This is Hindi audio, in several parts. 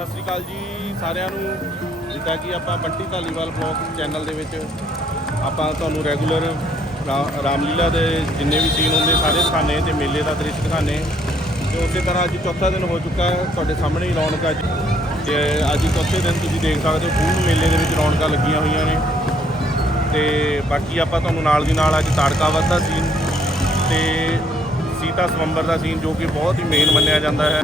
सत श्री अकाल जी सारिਆਂ ਨੂੰ। ਜਿੱਦਾਂ कि ਆਪਾਂ ਬੰਟੀ ਧਾਲੀਵਾਲ ब्लॉग चैनल ਦੇ ਵਿੱਚ ਆਪਾਂ ਤੁਹਾਨੂੰ ਰੈਗੂਲਰ रामलीला ਦੇ ਜਿੰਨੇ ਵੀ ਸੀਨ ਹੁੰਦੇ ਸਾਰੇ ਦਿਖਾਉਂਦੇ ਅਤੇ ਮੇਲੇ ਦਾ ਦ੍ਰਿਸ਼ ਦਿਖਾਉਂਦੇ। ਅਤੇ ਉਸੇ ਤਰ੍ਹਾਂ ਅੱਜ ਚੌਥਾ ਦਿਨ ਹੋ ਚੁੱਕਾ ਹੈ। ਤੁਹਾਡੇ ਸਾਹਮਣੇ ਹੀ ਰੌਣਕ ਅੱਜ ਅਤੇ ਅੱਜ ਚੌਥੇ ਦਿਨ ਤੁਸੀਂ ਦੇਖ ਸਕਦੇ ਹੋ ਖੂਬ ਮੇਲੇ ਦੇ ਵਿੱਚ ਰੌਣਕਾਂ ਲੱਗੀਆਂ ਹੋਈਆਂ ਨੇ। ਅਤੇ ਬਾਕੀ ਆਪਾਂ ਤੁਹਾਨੂੰ ਨਾਲ ਦੀ ਨਾਲ ਅੱਜ ਤਾੜਕਾ ਵੱਧ ਦਾ ਸੀਨ ਅਤੇ ਸੀਤਾ ਸਵੰਬਰ ਦਾ ਸੀਨ ਜੋ ਕਿ ਬਹੁਤ ਹੀ ਮੇਨ ਮੰਨਿਆ ਜਾਂਦਾ ਹੈ।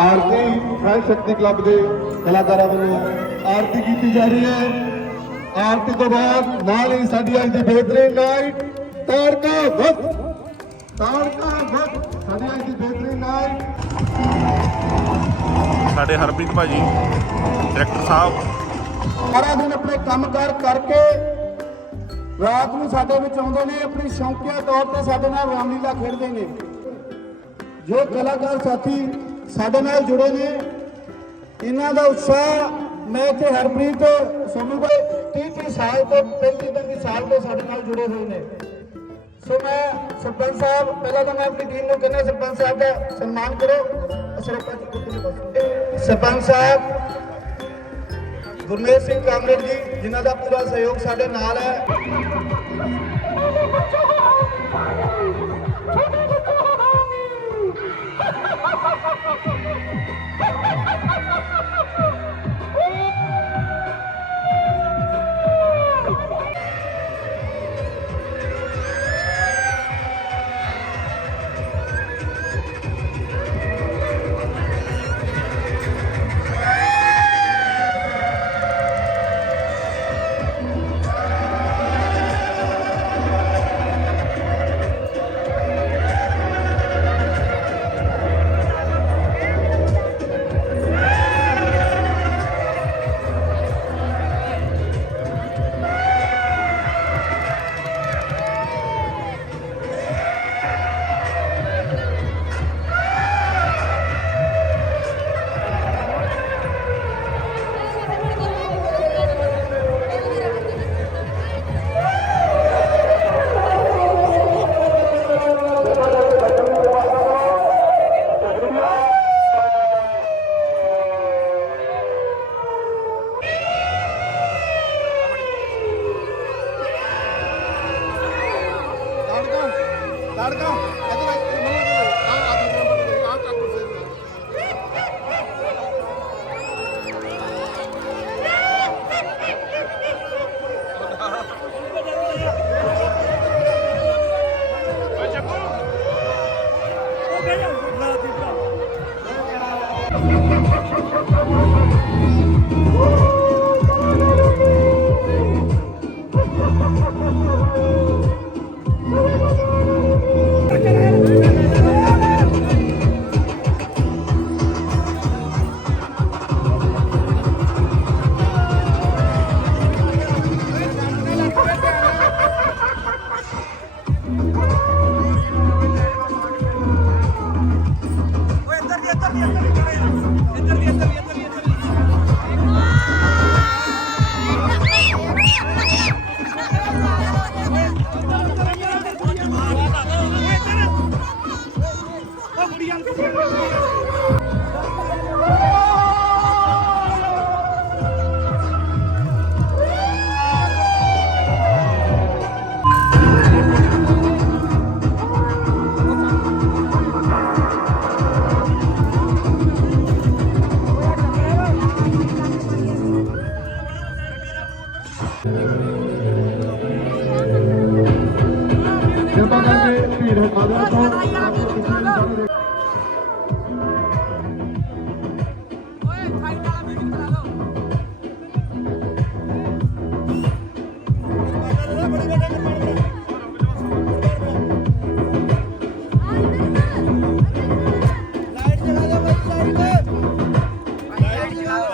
आरती फ्रेंड शक्ति क्लब के कलाकारों वालों आरती की जा रही है। आरती तो बाद नाल ही साडी अज दी बेहतरीन नाइट ताड़का वक्त साडी अज दी बेहतरीन नाइट। ਸਾਡੇ ਹਰਪ੍ਰੀਤ ਭਾਜੀ ਡਾਇਰੈਕਟਰ ਸਾਹਿਬ सारा दिन अपने कामकार करके रात ਨੂੰ ਸਾਡੇ ਵਿੱਚ ਆਉਂਦੇ ਨੇ। ਆਪਣੀ ਸ਼ੌਕੀਆ ਤੌਰ ਤੇ ਸਾਡੇ ਨਾਲ ਰਾਮਲੀਲਾ ਖੇਡਦੇ ਨੇ। ਜੋ ਕਲਾਕਾਰ ਸਾਥੀ ਸਾਡੇ ਨਾਲ ਜੁੜੇ ਨੇ ਇਹਨਾਂ ਦਾ ਉਤਸ਼ਾਹ ਮੈਂ ਇੱਥੇ ਹਰਪ੍ਰੀਤ ਸੋਨੂ ਭਾਈ 30 ਸਾਲ ਤੋਂ 35 ਸਾਲ ਤੋਂ ਸਾਡੇ ਨਾਲ ਜੁੜੇ ਹੋਏ ਨੇ। ਸੋ ਮੈਂ ਸਰਪੰਚ ਸਾਹਿਬ ਪਹਿਲਾਂ ਤਾਂ ਮੈਂ ਆਪਣੀ ਟੀਮ ਨੂੰ ਕਹਿੰਦਾ ਸਰਪੰਚ ਸਾਹਿਬ ਦਾ ਸਨਮਾਨ ਕਰੋ। ਸਰਪੰਚ ਸਾਹਿਬ ਗੁਰਮੇਸ਼ ਸਿੰਘ ਕਾਮਰੇਡ ਜੀ ਜਿਨ੍ਹਾਂ ਦਾ ਪੂਰਾ ਸਹਿਯੋਗ ਸਾਡੇ ਨਾਲ ਹੈ।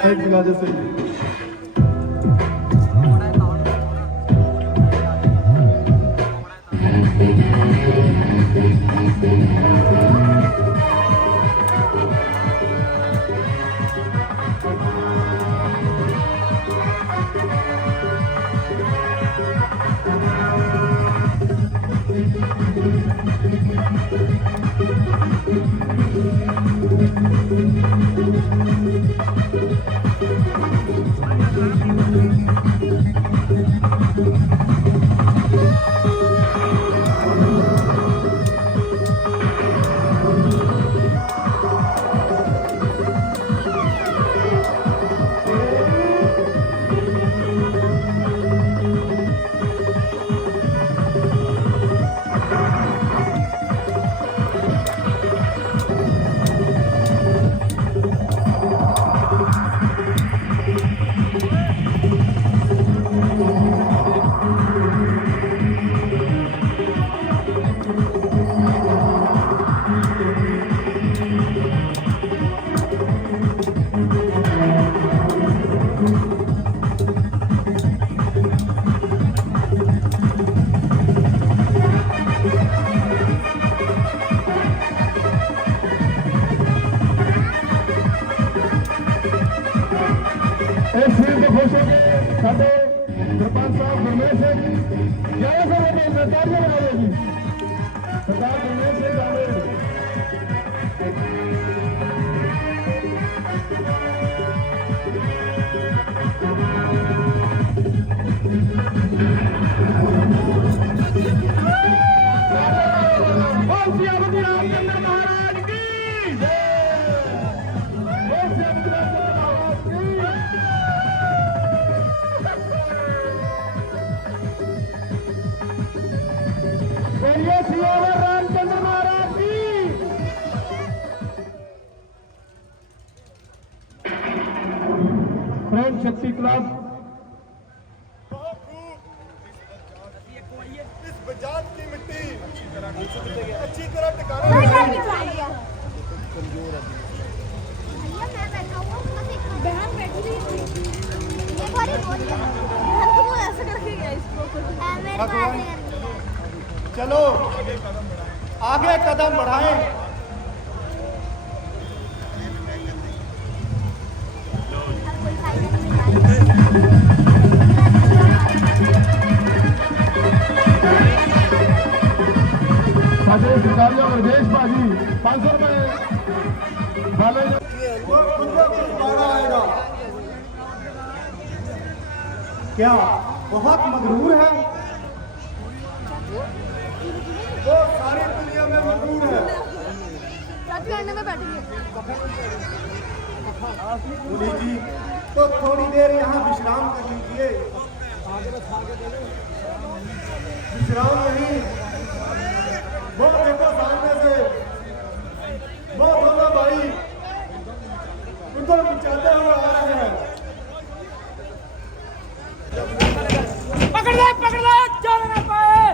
लाइट जगा दो सही। ਸਾਡੇ ਸਰਪੰਚ ਸਾਹਿਬ ਗੁਰਮੇਸ਼ ਸਿੰਘ ਜੈ ਸਭਾ ਸਰਕਾਰ ਜੀ ਬਣਾ ਜੀ ਸਰਦਾਰ ਗੁਰਮੇਸ਼ ਸਿੰਘ ਆਵੇ शक्ति क्लब इस बजाज की मिट्टी अच्छी तरह टिकाना चलो आगे कदम बढ़ाएं। सरकारी और देश भाजी 500 रुपए आएगा क्या बहुत मगरूर है वो सारी दुनिया में मगरूर है। पुलिस जी तो थोड़ी देर यहाँ विश्राम कर लीजिए। विश्राम नहीं वो देखो सामने से वो दोनों भाई उधर चलते हुए आ रहे हैं। पकड़ ले चल ना पाए।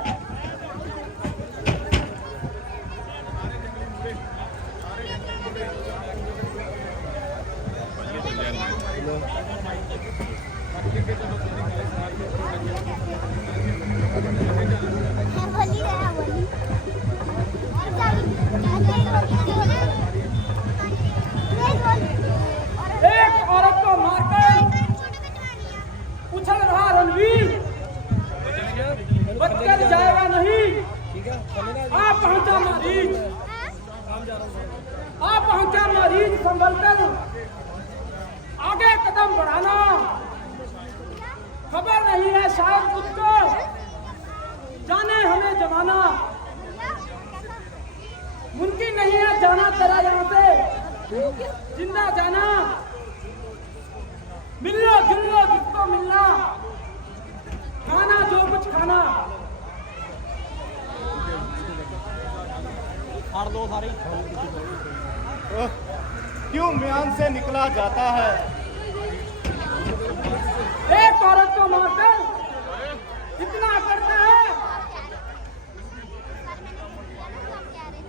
एक औरत को मारकर उछल रहा रणवीर बचकर जाएगा नहीं। आप पहुंचा मरीज, आप पहुंचा मरीज, संभल कर आगे कदम बढ़ाना। खबर नहीं है शायद मुझको, जाने हमें जमाना। मुमकिन नहीं है जाना तेरा यहाँ से, जिंदा जाना। मिल लो जुल लो जिसको मिलना, खाना जो कुछ खाना। क्यों म्यान से निकला जाता है औरत को मारकर इतना करता है।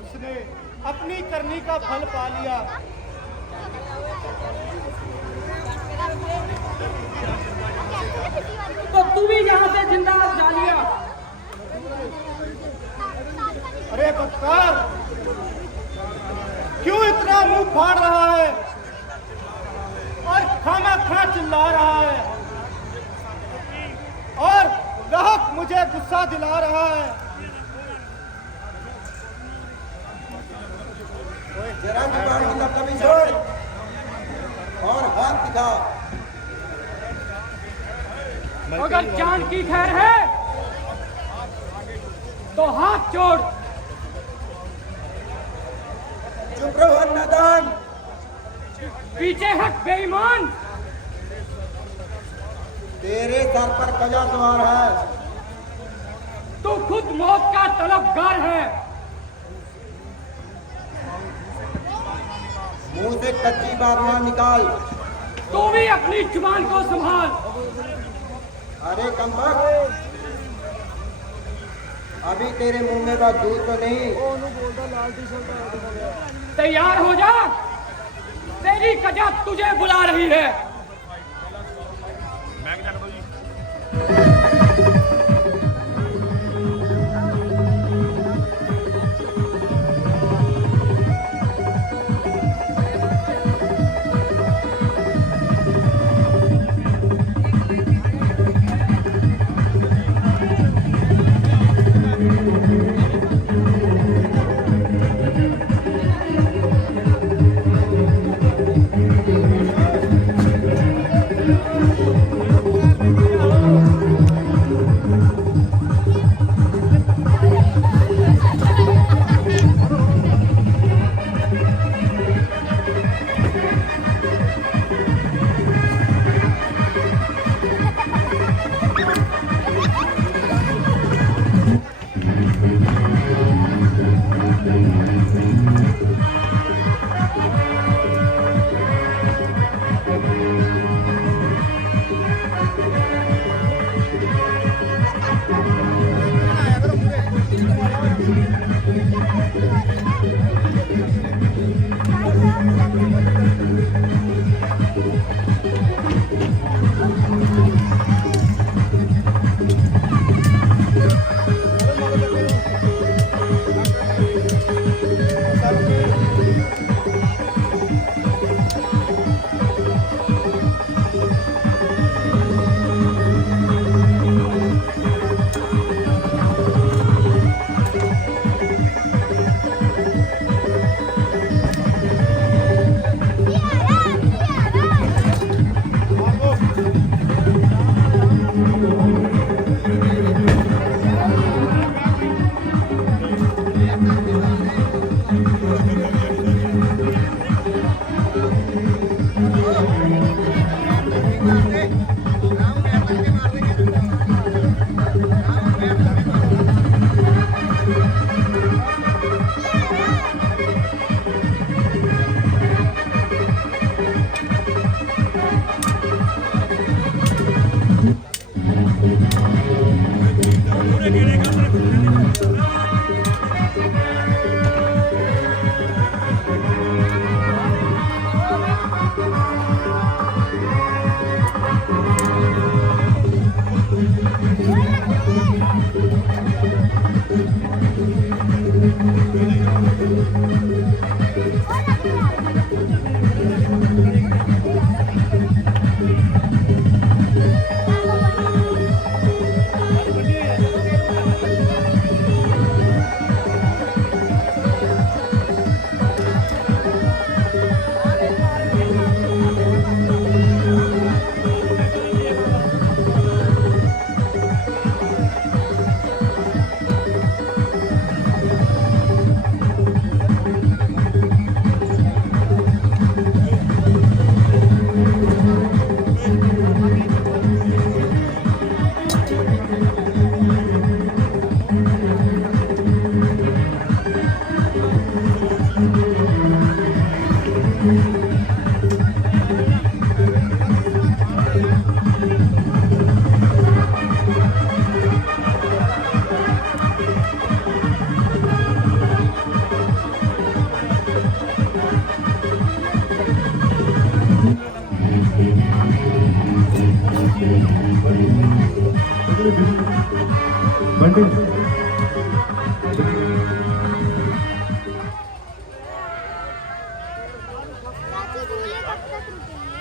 उसने अपनी करनी का फल पा लिया। तो तू भी यहाँ से जिंदा जा लिया। अरे बदकार, क्यों इतना मुंह फाड़ रहा है और खामा चिल्ला रहा है और ग्राहक मुझे गुस्सा दिला रहा है। जरा जुबान की लपलपी छोड़ और हाथ दिखा। अगर जान की खैर है तो हाथ जोड़। चुप रहो नादान। पीछे हट बेईमान। तेरे सर पर कजा सवार है। तू खुद मौत का तलबगार है। मुंह से कच्ची बात ना निकाल। तू भी अपनी जुबान को संभाल। अरे कमबख्त, अभी तेरे मुंह में बात दूध तो नहीं। तैयार हो जा, तेरी कजा तुझे बुला रही है। चाची झूले कब तक रुकेंगे?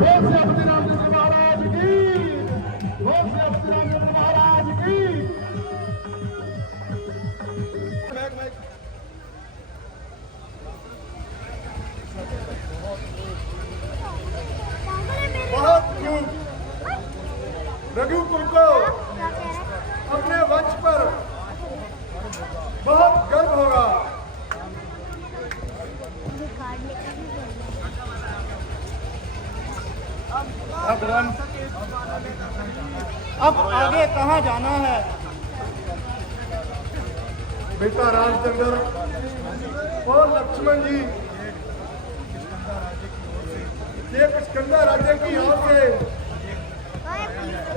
बोल श्री अपने रामचंद्र महाराज की, बोल श्री अपने रामचंद्र महाराज की। पागल है मेरे बहुत खूब। रघुकुल को क्या कह रहे हैं? अपने वंश पर बहुत गर्व होगा। मुझे कार्ड लेकर भी बोलना। भगवान अब आगे कहाँ जाना है? बेटा रामचंद्र और लक्ष्मण जी ये किष्किंधा राज्य की ओर से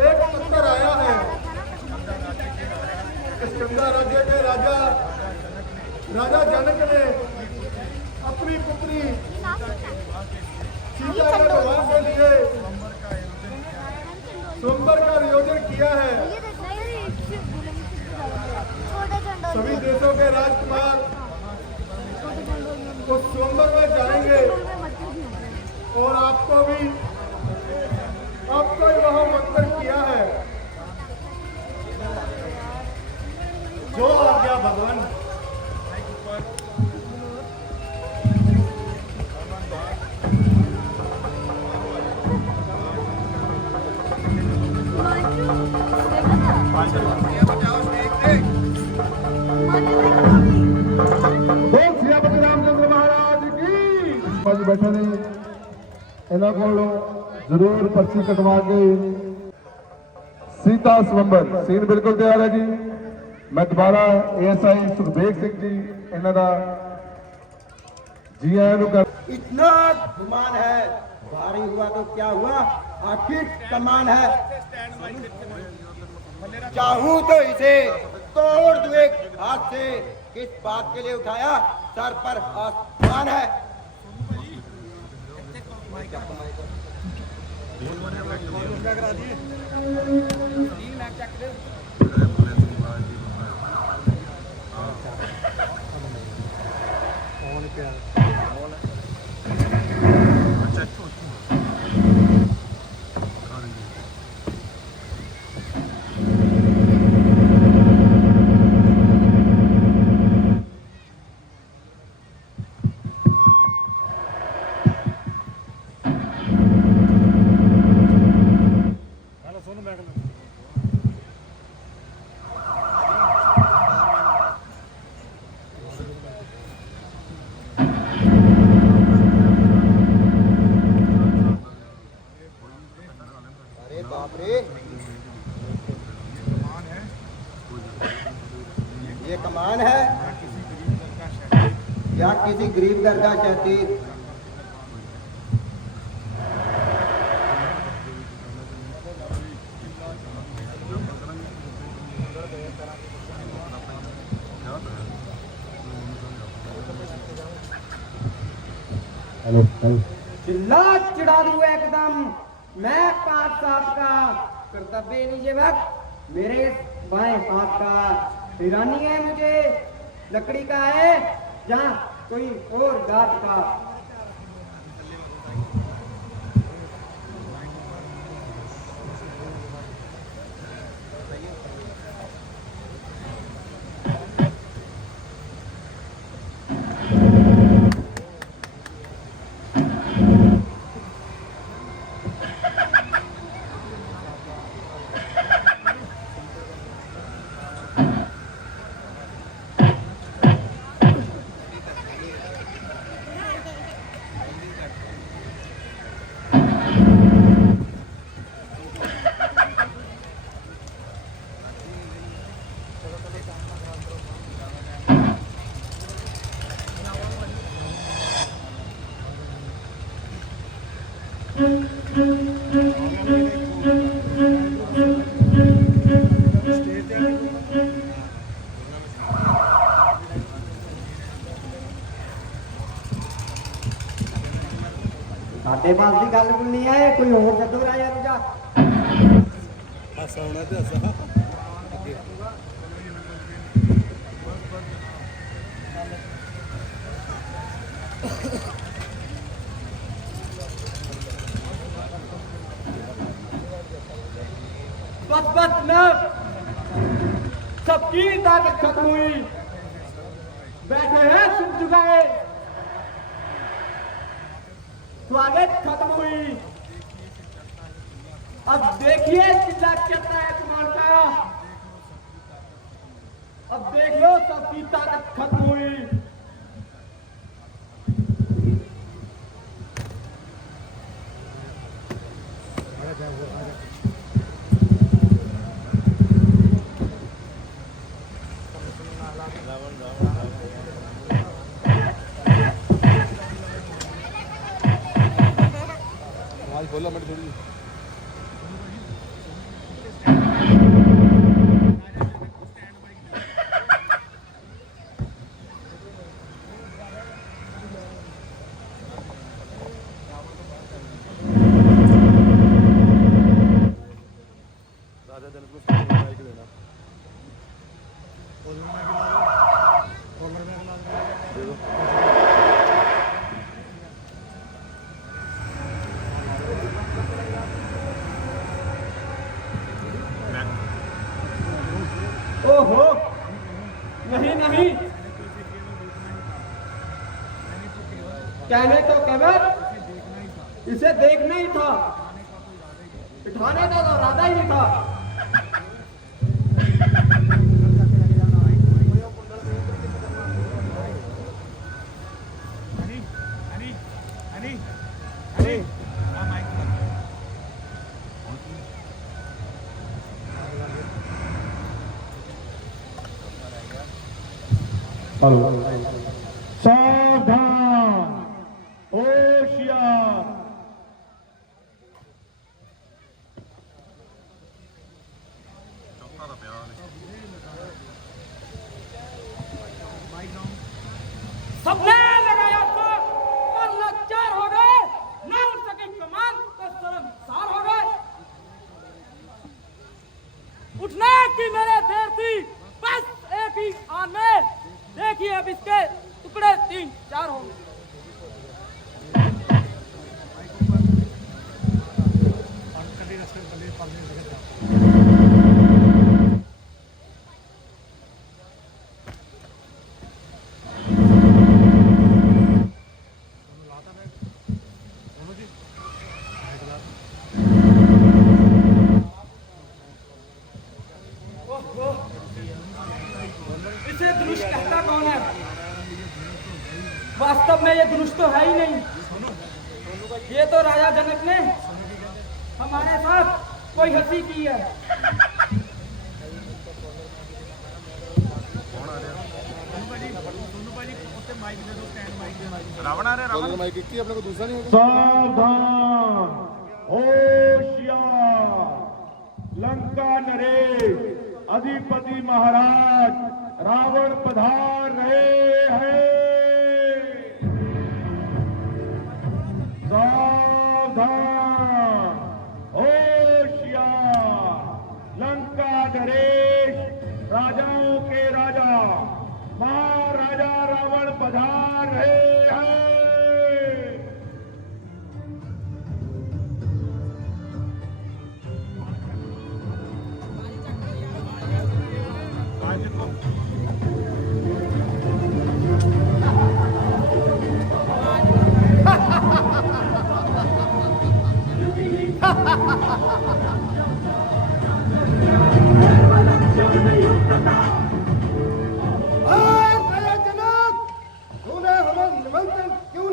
एक पत्र आया है। किष्किंधा राज्य के राजा जनक ने अपनी पुत्री सीता के विवाह के लिए स्वयंवर का आयोजन किया है। ये देखना ये छोटा झंडा सभी देशों के राजकुमार उस स्वयंवर में जाएंगे और आपको भी वह मंत्र किया है। जो आज्ञा भगवान। बोल श्री अपने रामचंद्र महाराज की। आज बैठे ने इन्हों को जरूर पर्ची कटवा के सीता स्वयंवर सीन बिल्कुल तैयार है जी। मैं दोबारा ASI सुखदेव सिंह जी इन्हों का जी आया कर। इतना गुमान है, भारी हुआ तो क्या हुआ, आखिर कमान है। चाहूं तो इसे तोड़ दूं एक हाथ से, किस बात के लिए उठाया, सर पर आसमान है। अरे बाप रे, ये कमान है या किसी गरीब घर का शहतीर। चिल्ला चिढ़ा दूं एकदम। मैं काट साहब का कर्तव्य नीचे वक्त मेरे बाएं हाथ का ईरानी है, मुझे लकड़ी का है जहाँ कोई और गात का। ਸਾਡੇ ਪਾਸ ਦੀ ਗੱਲ ਗੁੱਲ ਨਹੀਂ ਹੈ, ਕੋਈ ਹੋਰ ਸੱਦੋ ਰਾਜਾ ਨੂੰ ਜਾ। बस बस न, सबकी ताकत खत्म हुई, बैठे हैं सिर झुकाए, स्वागत खत्म हुई। अब देखिए चिल्ला कितना है तुम्हारा, अब देख लो सबकी ताकत खत्म हुई। खोलो मत थोड़ी राजा जनक को माइक देना दे दो। ओहो, नहीं नहीं, कहने तो केवल इसे देखना ही था, बिठाने तो इरादा ही नहीं था। सावधान, होशियार। सबने लगाया था और लाचार हो गए, ना उठ सके कमान तो शर्मसार हो गए। उठने की मेरे देर थी, बस एक ही आन में, देखिए अब इसके टुकड़े 3-4 होंगे। इसे धनुष कहता कौन है? वास्तव में ये धनुष तो है ही नहीं, ये तो राजा जनक ने हमारे साथ कोई हंसी की है। रावण आ रहा है, रावण माइक की अपने को दूसरा नहीं सावधान, होशियार। लंका नरेश अधिपति महाराज रावण पधार रहे हैं। सावधान, होशियार। लंका नरेश राजाओं के राजा महाराजा रावण पधार रहे हैं। तूने हमें निमंत्रण क्यों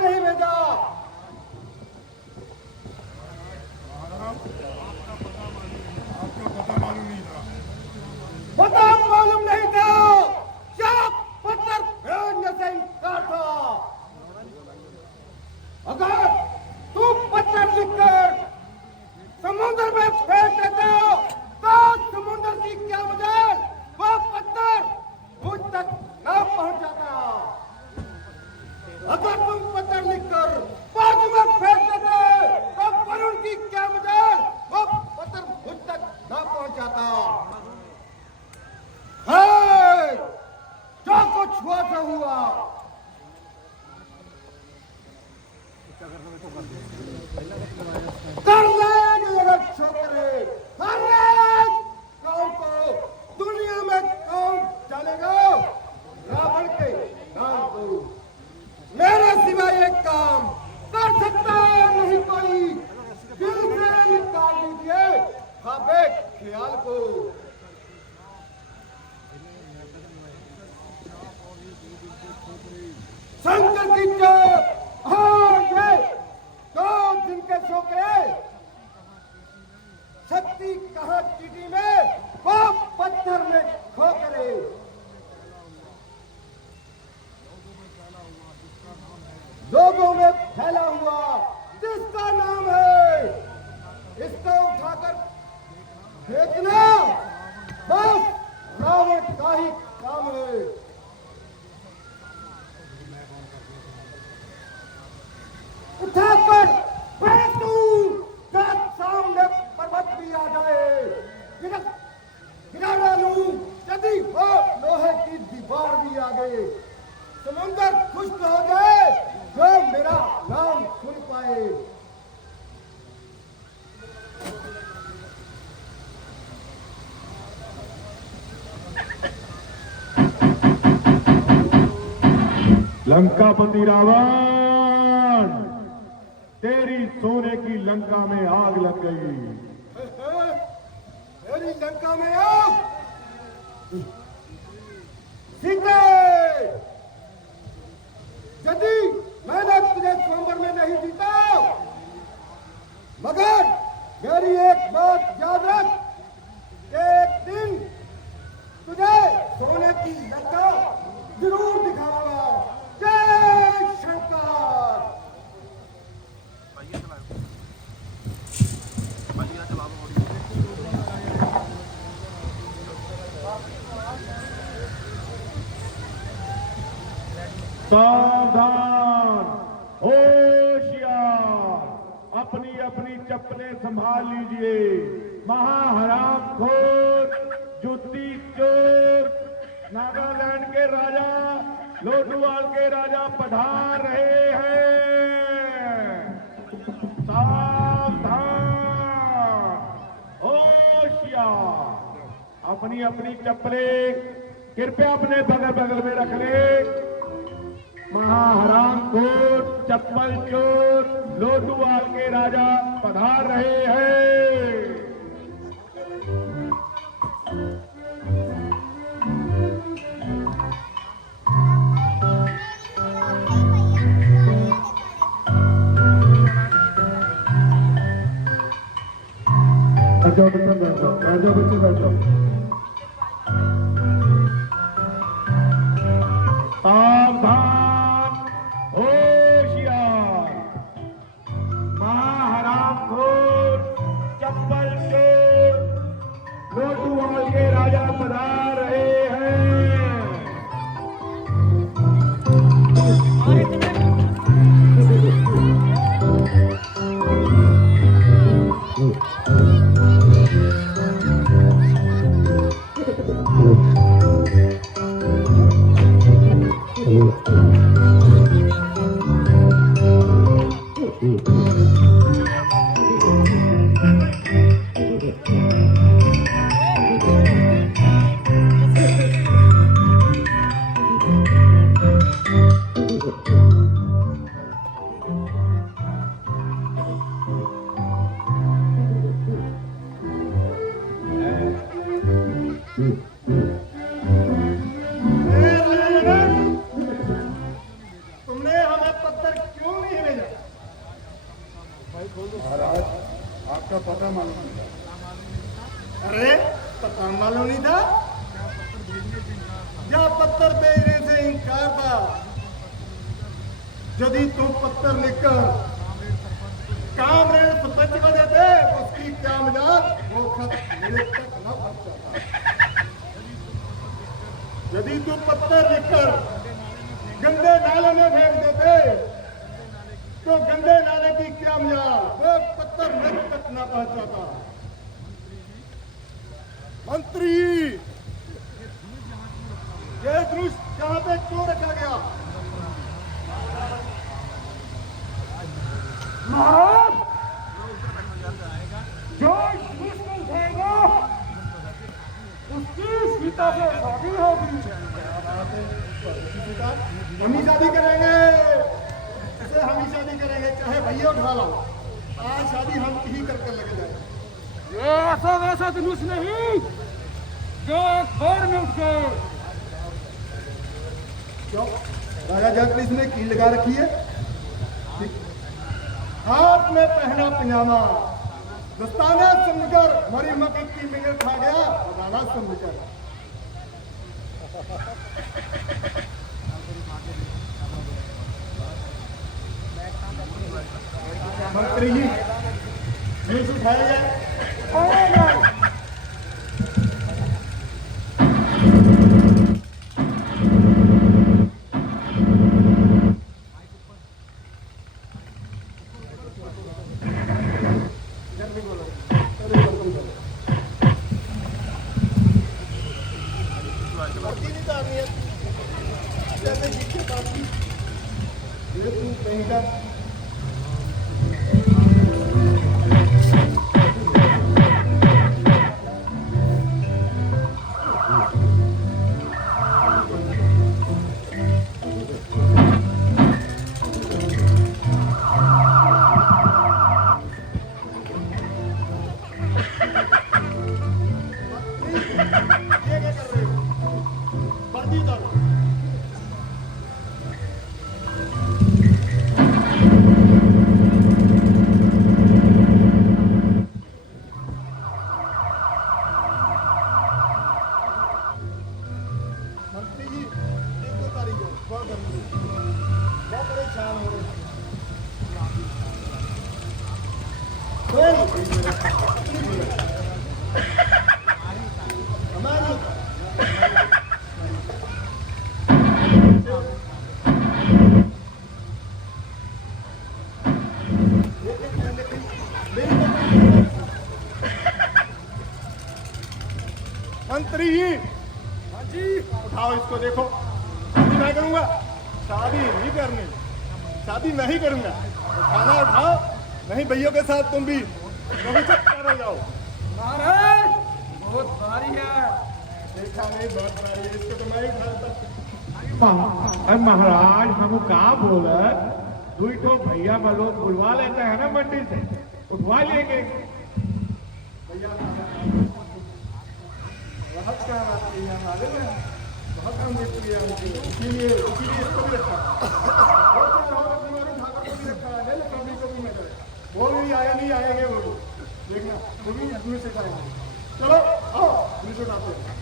छुआ हुआ कर लेंगे अगर छोकरे हर एक कौम को दुनिया में कौन जानेगा रावण के नाम को। मेरे सिवा ये काम कर सकता नहीं कोई, दिल से निकाल दीजिए ख्वाबे ख्याल को। शंकर की जय। हाँ ये 2 दिन के छोकरे शक्ति कहाँ चीटी में वो पत्थर में ठोकरे। लोगों में फैला हुआ जिसका नाम है, इसको उठाकर देखना बस रावण का ही काम है। उठाकर बैठू जब सामने पर्वत भी आ जाए, गिरा डालूं यदि वो लोहे की दीवार भी आ गए। समुंदर खुश हो जाए जो मेरा नाम सुन पाए। लंकापति रावण, तेरी सोने की लंका में आग लग गई। मेरी लंका में आग सीते, यदि मैंने तुझे स्वयंवर में नहीं जीता, मगर मेरी एक बात याद रख, एक दिन तुझे सोने की लंका जरूर दिखाऊंगा। जय शंकर। सावधान, होशियार, अपनी अपनी चप्पलें संभाल लीजिए। महाहरामखोर, जुत्ती चोर, नागालैंड के राजा, लोटूवाल के राजा पधार रहे हैं। सावधान, होशियार, अपनी अपनी चप्पलें कृपया अपने बगल बगल में रख ले। महाहरामखोर, चप्पल चोर, लोटूवाल के राजा पधार रहे हैं। बैठ जाओ बच्चे, बैठ जाओ, बैठ जाओ बच्चे, बैठ जाओ। सावधान, होशियार, महाहरामखोर, चप्पल चोर, लोटूवाल के राजा पधार रहे हैं। तुमने हमें पत्थर क्यों नहीं भेजा? महाराज, आपका पता मालूम नहीं था। अरे पता मालूम नहीं था या पत्थर भेजने से इनकार था? यदि तुम पत्थर लिखकर कामरेड सरपंच को देते, उसकी क्या मजाक, वो खत मेरे तक न पहुंचता। यदि तुम पत्थर लिखकर गंदे नाले में फेंक देते, तो गंदे नाले की क्या मजाक, वो पत्थर मेरे तक न पहुंचाता। मंत्री, ये दृश्य यहाँ पे क्यों रखा गया? महाराज, जो कृष्ण उठेगा उसकी सीता से शादी होगी। हम ही शादी करेंगे, इसे हम ही शादी करेंगे, चाहे भैया उठा लो। आज शादी हम ही करके लगे जाए। ये ऐसा वैसा धनुष नहीं जो एक बार में उठ गए। क्यों? राजा जगदीश ने कील लगा रखी है, हाथ में पहना पजामा, दस्ताना समझकर हमारी माँ की कील में खा गया, दाना समझकर। मंत्री जी, न्यूज उठाया जाए। ये तू कहीं का ये क्या कर रहे हो? वर्दी उतारो। मंत्री जी, एक दो तारीख को बहुत गर्मी है, बहुत परेशान हो रहे हैं। हमारी मंत्री जी, हाँ जी, उठाओ इसको, देखो। शादी मैं करूंगा, शादी नहीं करनी, शादी मैं ही करूंगा। खाना उठाओ, नहीं भैया के साथ तुम भी चक्कर हो जाओ। महाराज, बहुत भारी है। देखा नहीं, बहुत भारी है, इसको तो मैं ही उठाता। महाराज, हम का बोले दुई तो भैया में लोग बुलवा लेते हैं ना मंडी से, उठवा लेंगे। बहुत काम आती है हमारे में, बहुत काम देती है हमको, इसीलिए इसको भी रखा। ठाकर को भी रखा है, कभी कभी मैं करे, वो भी आया नहीं आएंगे, वो भी देखना, वो भी इसमें से खाएंगे। चलो आओ, पुलिस उठाते हैं।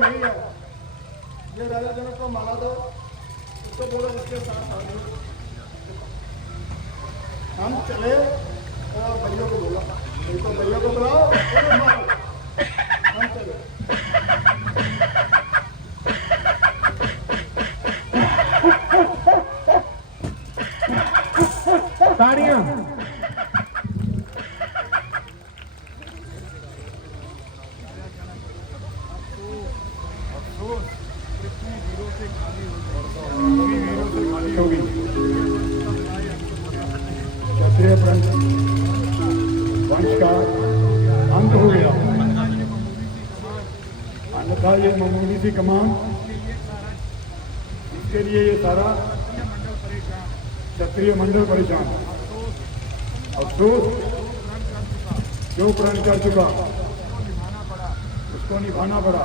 नहीं है, ये राजा जनक को माला दो, उसको बोलो उसके साथ आ जाओ। हम चले और भैया को बोला, तो भैया को बुलाओ और मारो। हम चले। ताड़ियां। क्षत्रिय वंश का अंत हो गया, अन्यथा ये मामूली सी कमान, इसके लिए ये सारा क्षत्रिय मंडल परेशान। अफसोस, जो प्रण कर चुका उसको निभाना पड़ा,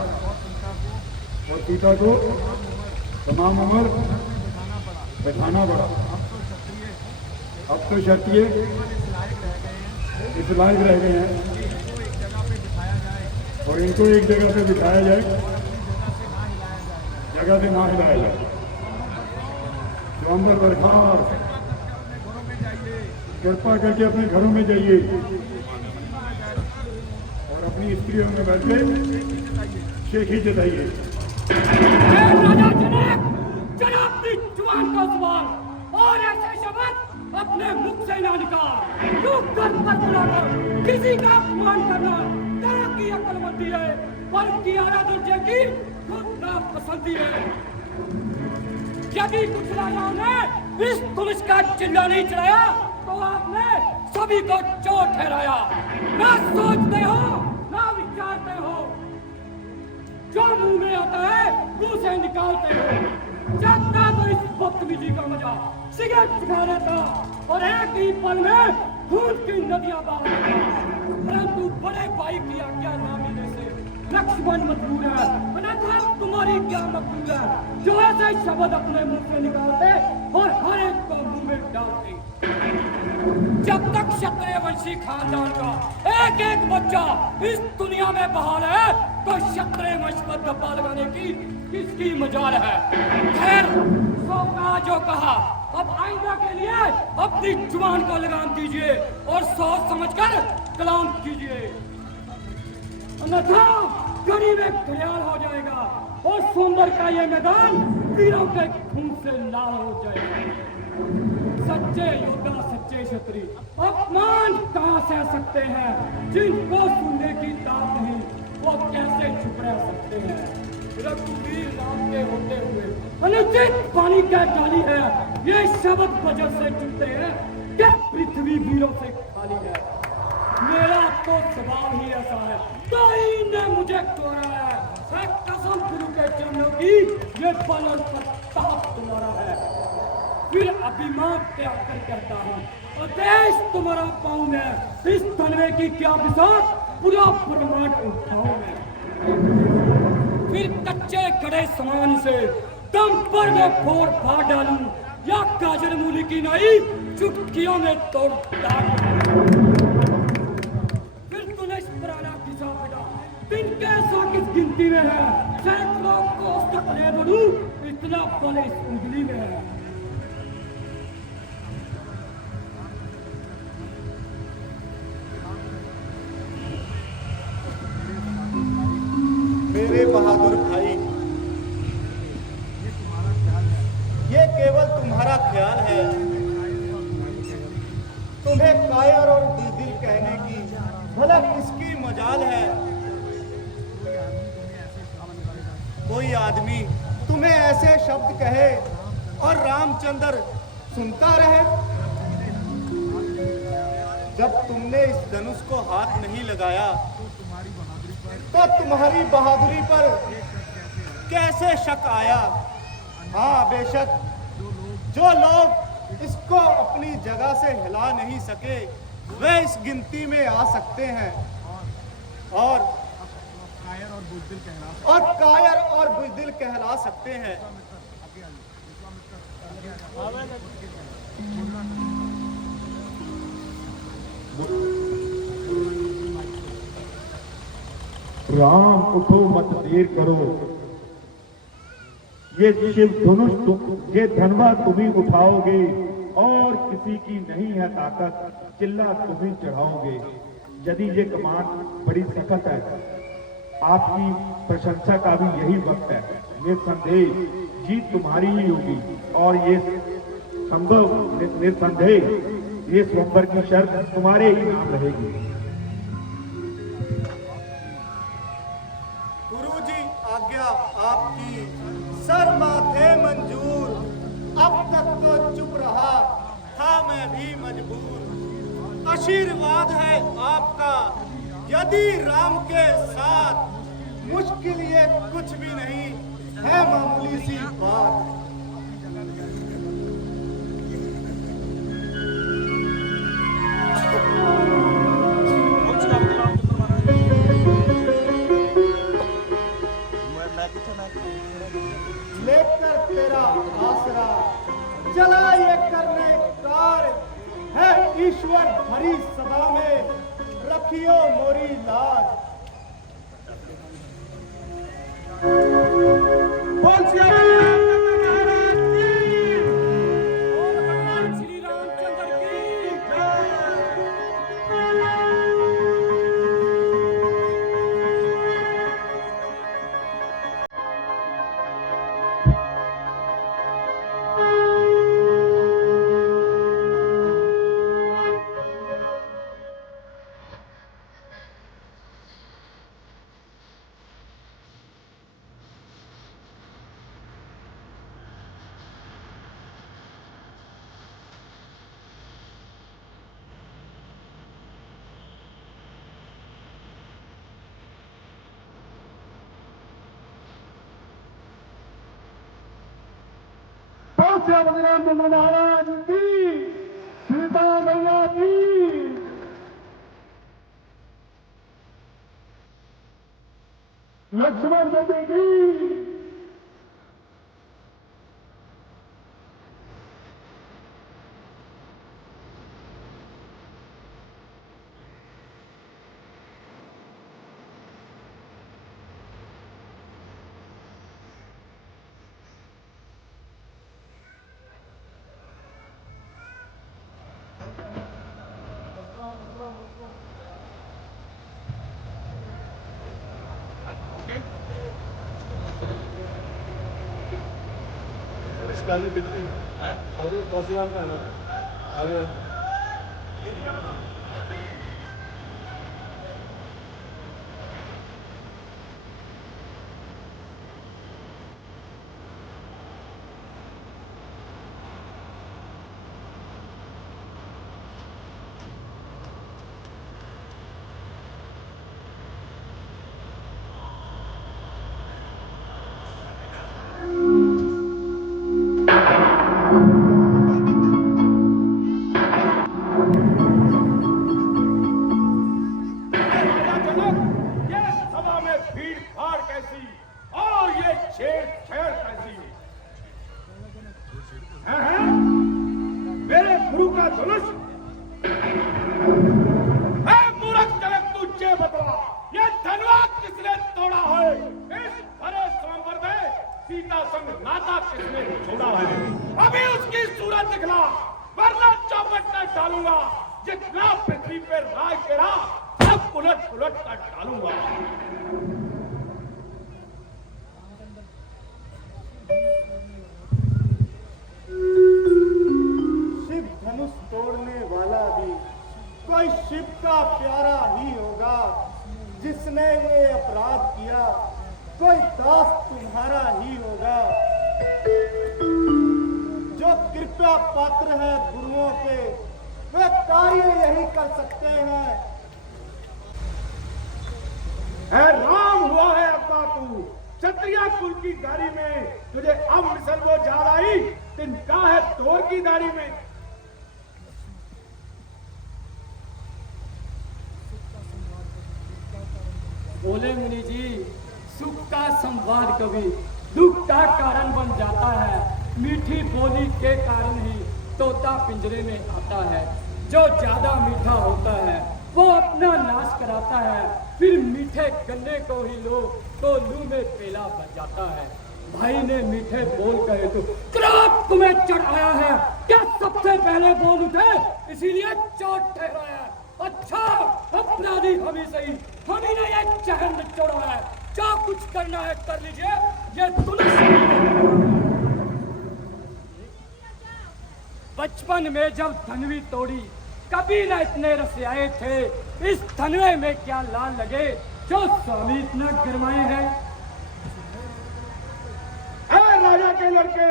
और सीता को तमाम उम्र बैठाना पड़ा। अब तो क्षत्रिय इस लायक रह गए हैं और इनको एक जगह पे बिठाया जाए, जगह से ना हिलाया जाए। जो अंदर बरखार, कृपा करके अपने घरों में जाइए और अपनी अपनी स्त्रियों में बैठे शेखी जताइए। राजा जनक, जनाब की जुबान का सवाल और ऐसे शब्द अपने मुख से ना निकाल। तू घर पर बुलाकर किसी का अपमान करना तरह की अक्लमंदी है, बल्कि आला दर्जे की खुद नापसंदी है। यदि कुछ राजाओं ने इस पुलिस का चिल्ला नहीं चलाया तो आपने सभी को चोर ठहराया। ना सोचते हो ना विचारते हो, जो मुंह में आता है मुंह से निकालते हो। जानता तो इस बदतमीजी का मजा सिगरेट सिखा देता और एक ही पल में खून की नदियां बहा देता, परंतु बड़े भाई की आज्ञा ना मिलने से लक्ष्मण मजबूर है। अन्यथा तुम्हारी क्या मकसूद है जो ऐसे शब्द अपने मुंह से निकालते और हर एक को मुंह में डालते। जब तक क्षत्रिय वंशी खानदान का एक एक बच्चा इस दुनिया में बहाल है तो क्षत्रिय वंश पर दबा लगाने की किसकी मजाल है। खैर, सो कहा जो कहा, अब आइंदा के लिए अपनी जुबान को लगाम दीजिए और सोच समझकर कलाम कीजिए, अन्यथा गड़ी में घड़ियाल हो जाएगा और सोमवार का ये मैदान वीरों के खून से लाल हो जाएगा। सच्चे योद्धा, सच्चे क्षत्रिय अपमान कहां सह सकते हैं? जिनको सुनने की दाद नहीं वो कैसे चुप रह सकते हैं? रघुवीर राम के होते हुए अनुचित पानी क्या डाली है, ये शब्द वजह से चुपते हैं क्या पृथ्वी वीरों से खाली है। मेरा तो स्वभाव ही ऐसा है, तो ने मुझे तोड़ा है। कसम गुरु के चरणों की, ये बल और प्रताप तुम्हारा है। फिर अभिमान त्याग कर कहता हूँ, और देश तुम्हारा पाऊं मैं, इस तनवे की क्या बिसात पूरा ब्रह्मांड उठाऊं मैं। फिर कच्चे कड़े समान से दम पर मैं फोड़ फाड़ डालूं, या गाजर मूली की नई चुटकियों में तोड़ डालूं। फिर तूने इस पुराना किसा बेटा दिन कैसा किस गिनती में है, सैकड़ों कोस तक ले बढ़ूं, इतना बल इस उंगली में है। मेरे बहादुर भाई, ये केवल तुम्हारा ख्याल है। तुम्हें कायर और बुज़दिल कहने की भला किसकी मजाल है? कोई आदमी तुम्हें ऐसे शब्द कहे और रामचंद्र सुनता रहे। जब तुमने इस धनुष को हाथ नहीं लगाया तो तुम्हारी बहादुरी पर कैसे शक आया? हाँ, बेशक जो लोग इसको अपनी जगह से हिला नहीं सके वे इस गिनती में आ सकते हैं और कायर और बुज़दिल कहला सकते हैं। राम उठो मत देर करो, ये शिव धनुष ये धनवा तुम ही उठाओगे और किसी की नहीं है ताकत, चिल्ला तुम ही चढ़ाओगे। यदि ये कमान बड़ी सख्त है, आपकी प्रशंसा का भी यही वक्त है। निसंदेह जीत तुम्हारी ही होगी और ये संभव निसंदेह ये स्वयंवर की शर्त तुम्हारे ही नाम रहेगी। गुरुजी आज्ञा आपकी, सर माथे मंजूर। अब तक तो चुप रहा था मैं भी मजबूर। आशीर्वाद है आपका यदि राम के साथ, मुश्किल ये कुछ भी नहीं है, मामूली सी बात। लेकर तेरा आसरा चला ये करने कार है, ईश्वर भरी सभा में रखियो मोरी लाज। श्री रामचंद्र की बजरंग महाराज की, सीता मैया की। लक्ष्मण देवी की। ये सभा में भीड़ भाड़ कैसी और ये छेड़ कैसी है? मेरे गुरु का धनुष है। मूर्ख जनक, तुझे बतला, ये धनवा किसने तोड़ा है? इस भरे स्वयंवर में सीता संग नाता किसने छोड़ा है? अभी उसकी सूरत दिखला, वरना चौपट न डालूंगा। जितना पृथ्वी पे राज तेरा, सब उलट पुलट कर डालूंगा। शिव धनुष तोड़ने वाला भी कोई शिव का प्यारा ही होगा। जिसने ये अपराध किया, कोई दास तुम्हारा ही होगा। जो कृपा पात्र है गुरुओं के, वे कार्य यही कर सकते हैं। है राम हुआ है अब्बा तू, क्षत्रिय कुल की दाढ़ी में तुझे अब मिसल वो याद आई, तिनका है तोर की दाढ़ी में। बोले मुनि जी, सुख का संवाद कभी दुख का कारण बन जाता है। मीठी बोली के कारण ही तोता पिंजरे में आता है। जो ज्यादा मीठा होता है वो अपना नाश कराता है। फिर मीठे गन्ने को ही लो तो लू में पेला बन जाता है। भाई ने मीठे बोल कहे तो क्रोध तुम्हें चढ़ाया है। क्या सबसे पहले बोल उठे, इसीलिए चोट ठहराया। अच्छा, अपराधी हम ही सही, हम ही ने ये चहन निचोड़ा है। जो कुछ करना है कर लीजिए, ये तुलसी। बचपन में जब धनवी तोड़ी, कभी न इतने रस आए थे। इस धनवे में क्या लाल लगे, जो स्वामी इतना गरमाए हैं। राजा के लड़के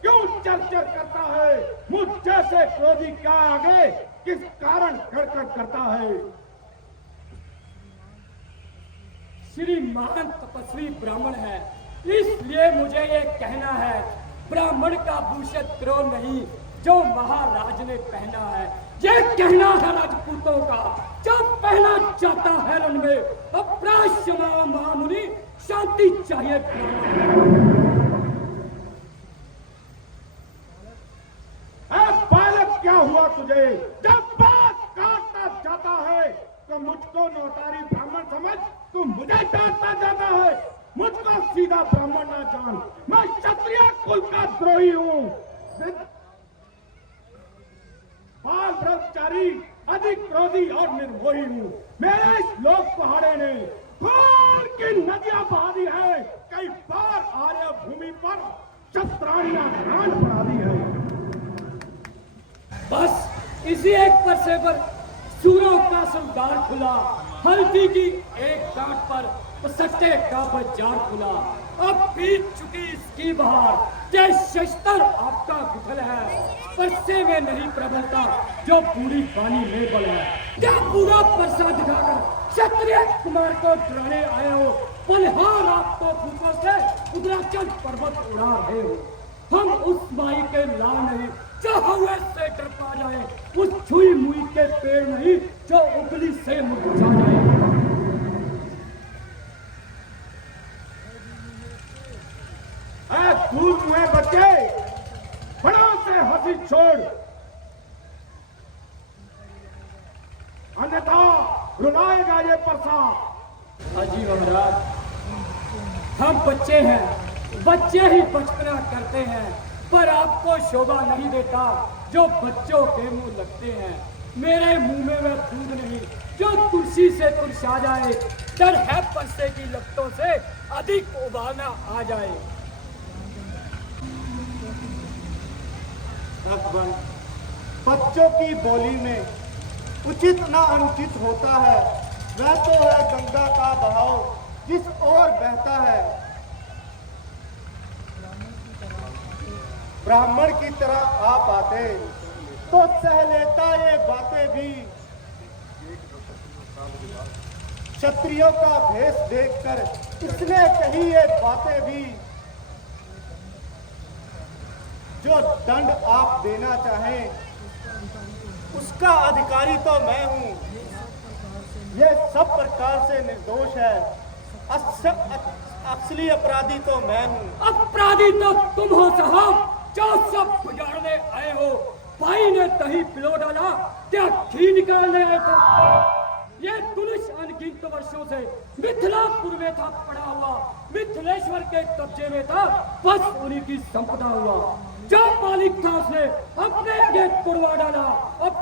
क्यों चर्चा करता है? मुझ जैसे क्रोधी क्या आगे किस कारण खड़खड़ करता है? श्रीमान तपस्वी ब्राह्मण है, इसलिए मुझे ये कहना है, ब्राह्मण का भूषण क्रोध नहीं जो महाराज ने पहना है। ये कहना है राजपूतों का, जो पहना जाता है रण में। अपराश्रमा महामुनि, शांति चाहिए ब्राह्मण। बालक क्या हुआ तुझे? जब बात काटता जाता है तो मुझको नौतारी ब्राह्मण समझ, तू मुझे डांटता जाता है। मुझको सीधा ब्राह्मण ना जान, मैं क्षत्रिय कुल का द्रोही हूँ। बाल ब्रह्मचारी, अधिक क्रोधी और निर्मोही हूँ। मेरे इस लोक पहाड़े ने खून की नदियां बहा दी है। कई बार आर्य भूमि पर क्षत्राणियां प्राण बढ़ा दी है। बस इसी एक परसे पर सूरों का संदार खुला। हल्दी की एक गांठ पर सट्टे का बाजार खुला। अब बीत चुकी इसकी बहार, के शस्त्र आपका गुठल है। परसे में नहीं प्रबलता, जो पूरी पानी में बल है। क्या पूरा परसा दिखाकर क्षत्रिय कुमार को डराने आए हो? बलिहार आप तो फूकों से उदराचल पर्वत उड़ा रहे हो। हम उस माई के लाल नहीं जो हवा से टपका जाए, उस छुई मुई के पेड़ नहीं जो उंगली से मुरझा जाए। दूर हुए बच्चे, बड़ों से हंसी छोड़, अन्यथा रुलाएगा ये प्रसाद। अजी महाराज, हम बच्चे हैं, बच्चे ही बचपना करते हैं, पर आपको शोभा नहीं देता जो बच्चों के मुंह लगते हैं। मेरे मुंह में वह दूध नहीं जो तुलसी से तुलसा जाए, डर है परसे की लपटों से अधिक उबालना आ जाए। रखबन, बच्चों की बोली में उचित ना अनुचित होता है, वह तो है गंगा का बहाव जिस ओर बहता है। ब्राह्मण की तरह आप आते तो सह लेता ये बातें भी, क्षत्रियों का भेष देखकर इसने कही ये बातें भी। जो दंड आप देना चाहें उसका अधिकारी तो मैं हूं, ये सब प्रकार से निर्दोष है, असली अपराधी तो मैं हूं। अपराधी तो तुम हो साहब, जो सब बिगाड़ने आए हो। भाई ने दही पिलो डाला, क्या घी निकालने आए थे? ये तुलिश अनगिनत वर्षों से मिथिलापुर में था पड़ा हुआ, मिथिलेश्वर के कब्जे में था, बस उन्हीं की संपदा हुआ। जो मालिक था उसने अपने आगे तुड़वा डाला। अब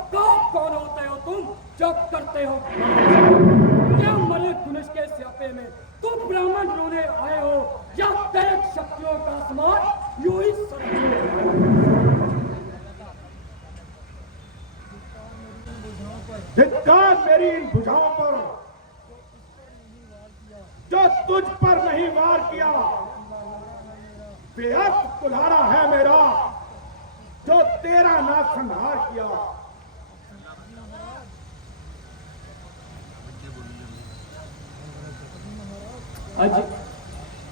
कौन होते हो तुम जो करते हो? क्या मरे तुलिश के स्यापे में तुम ब्राह्मण रोने आए हो, या दैव शक्तियों का समान यूं ही धिक्कार मेरी इन भुजाओं पर जो तुझ पर नहीं वार किया। बेहद कुल्हाड़ा है मेरा जो तेरा ना संहार किया।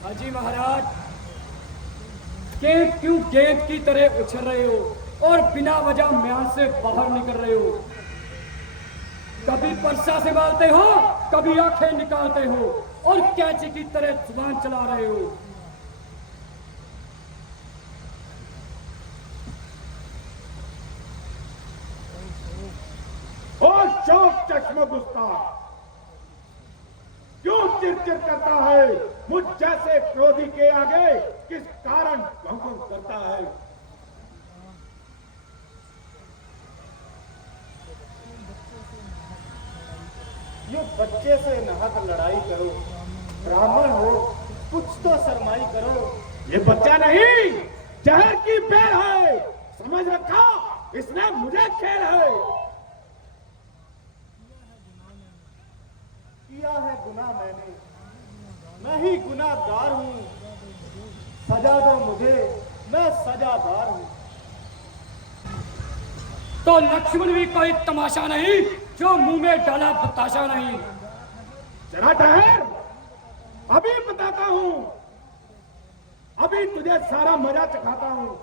अजी महाराज, क्यों गेंद की तरह उछल रहे हो और बिना वजह म्यान से बाहर निकल रहे हो? कभी परसा से मारते हो, कभी आंखें निकालते हो और कैंची की तरह जुबान चला रहे हो। और शौक चश्म गुस्ताख क्यों चिरचिर करता है मुझ जैसे क्रोधी के आगे? किस कारण भंग करता है? यो बच्चे से नाहक लड़ाई करो, ब्राह्मण हो कुछ तो शर्माई करो। ये बच्चा नहीं, जहर की बेर है, समझ रखा, इसने मुझे खेल है। किया है गुनाह मैंने, मैं ही गुनाहगार हूं, सजा दो मुझे, मैं सजादार हूं। तो लक्ष्मण भी कोई तमाशा नहीं जो मुंह में डाला बताशा नहीं। जरा ठहर, अभी बताता हूं, अभी तुझे सारा मजा चखाता हूं।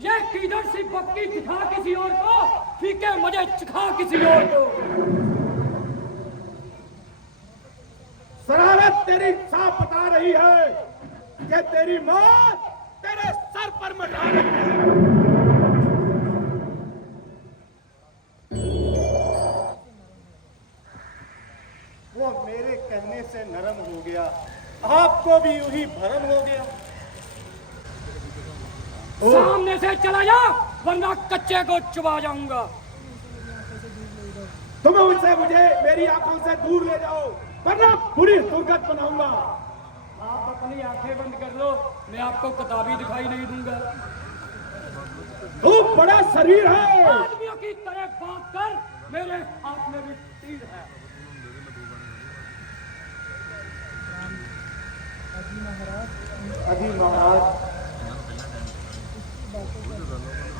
ये किधर सी बक्की दिखा किसी और को, फीके मजे चखा किसी और को। शरारत तेरी साफ बता रही है कि तेरी मौत तेरे सर पर मढ़ा रही है। वो मेरे कहने से नरम हो गया, आपको भी यूं ही भरम हो गया। सामने से चला जा, वरना कच्चे को चुबा जाऊंगा। तुम उनसे मुझे मेरी आंखों से दूर ले जाओ, वरना पूरी दुर्गत बनाऊंगा। आप अपनी आंखें बंद कर लो, मैं आपको किताबी दिखाई नहीं दूंगा। तू बड़ा शरीर है, आदमियों की तरह बात कर, मेरे हाथ में भी तीर है। अभी महाराज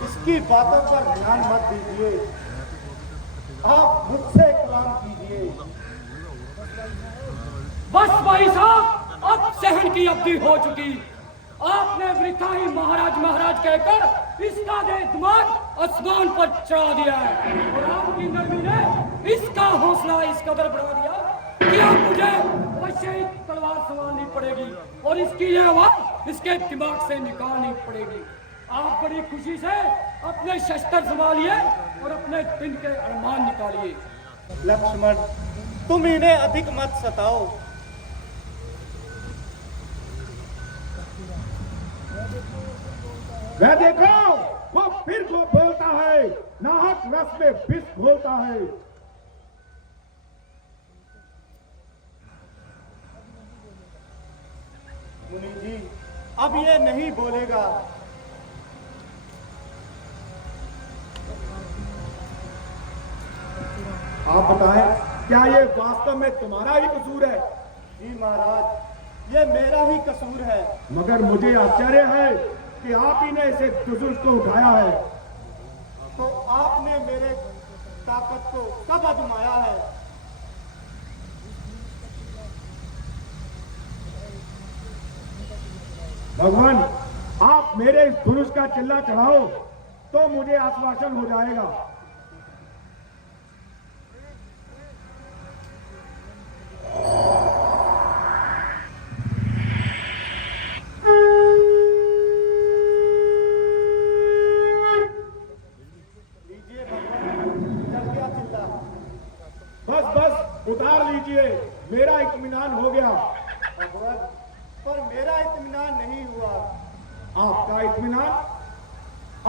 इसकी बातों पर ध्यान मत दीजिए, आप मुझसे कलाम कीजिए। बस भाई साहब, अब सहन की अवधि हो चुकी। आपने वृथा ही महाराज महाराज कहकर इसका दिमाग आसमान पर चढ़ा दिया है और आपकी नरमी ने इसका हौसला इस कदर बढ़ा दिया कि अब मुझे वैसे ही तलवार संभालनी पड़ेगी और इसकी यह आवाज इसके दिमाग से निकालनी पड़ेगी। आप बड़ी खुशी से अपने शस्त्र संभालिए और अपने दिन के अरमान निकालिए। लक्ष्मण, तुम इन्हें अधिक मत सताओ। वह देखो, वो फिर को बोलता है, नाहक रस में विष घोलता है। मुनि जी, अब ये नहीं बोलेगा। आप बताएं, क्या ये वास्तव में तुम्हारा ही कसूर है? जी महाराज, ये मेरा ही कसूर है। मगर मुझे आश्चर्य है कि आप ही ने इसे दुष्ट को उठाया है। तो आपने मेरे ताकत को कब आजमाया है? भगवान, आप मेरे इस धनुष का चिल्ला चढ़ाओ तो मुझे आश्वासन हो जाएगा। लीजिए भगवान, चल गया चिल्ला। बस बस उतार लीजिए, मेरा इत्मीनान हो गया। भगवान, पर मेरा इत्मीनान नहीं हुआ। आपका इत्मीनान?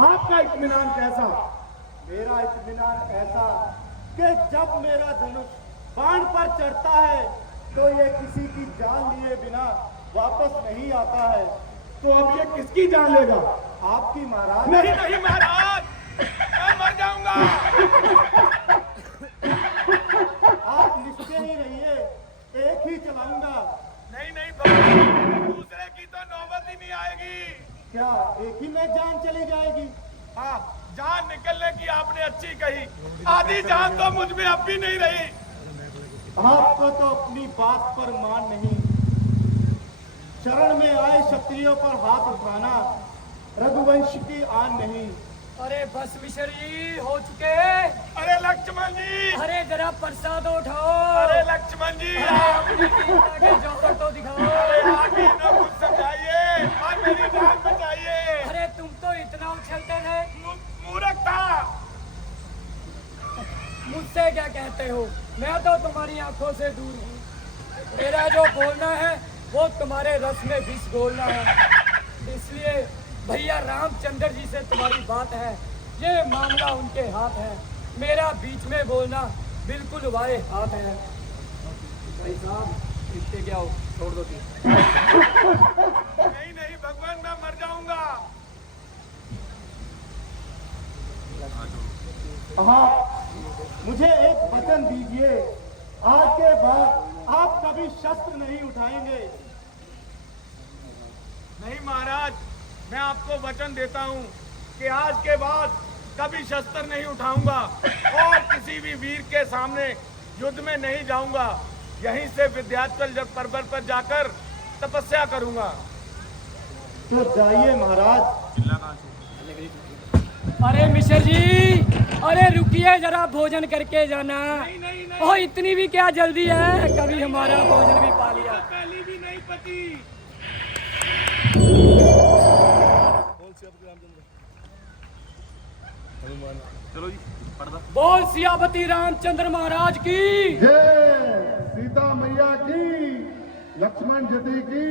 आपका इत्मीनान कैसा? मेरा इत्मीनान ऐसा कि जब मेरा धनुष बाण पर चढ़ता है तो ये किसी की जान लिए बिना वापस नहीं आता है। तो अब ये किसकी जान लेगा? आपकी महाराज। नहीं नहीं महाराज, मैं मर जाऊंगा। आप निश्चय ही रहिए, एक ही चलाऊंगा। नहीं नहीं भगवान, दूसरे की तो नौबत ही नहीं आएगी। क्या एक ही में जान चली जाएगी? हाँ, जान निकलने की आपने अच्छी कही, आधी जान तो मुझ में अब भी नहीं रही। आपको तो अपनी बात पर मान नहीं। शरण में आए क्षत्रियों पर हाथ उठाना रघुवंश की आन नहीं। अरे बस मिश्री हो चुके। अरे लक्ष्मण जी, अरे जरा प्रसाद उठाओ। अरे लक्ष्मण जी, के जौहर तो दिखाओ। अरे आगे ना कुछ समझाइए और मेरी जान बचाइए। अरे तुम तो इतना उछलते थे। मूर्ख था। मुझसे क्या कहते हो? मैं तो तुम्हारी आंखों से दूर हूँ। मेरा जो बोलना है वो तुम्हारे रस में विष घोलना है। इसलिए भैया रामचंद्र जी से तुम्हारी बात है, ये मामला उनके हाथ है। मेरा बीच में बोलना बिल्कुल वाले हाथ है। भाई साहब इतने क्या हो, छोड़ दो। नहीं नहीं भगवान, मैं मर जाऊंगा। हाँ, मुझे एक वचन दीजिए, आज के बाद आप कभी शस्त्र नहीं उठाएंगे। नहीं महाराज, मैं आपको वचन देता हूँ कि आज के बाद कभी शस्त्र नहीं उठाऊंगा और किसी भी वीर के सामने युद्ध में नहीं जाऊंगा। यहीं से विंध्याचल जब पर्वत पर जाकर तपस्या करूंगा। तो जाइए महाराज। अरे मिश्र जी, अरे रुकिए जरा, भोजन करके जाना। ओ इतनी भी क्या जल्दी है, कभी हमारा भोजन भी पा लिया। पहली भी नहीं पति। चलो जी, पर्दा। बोल सियापति रामचंद्र महाराज की जय सीता मैया की, लक्ष्मण जति की।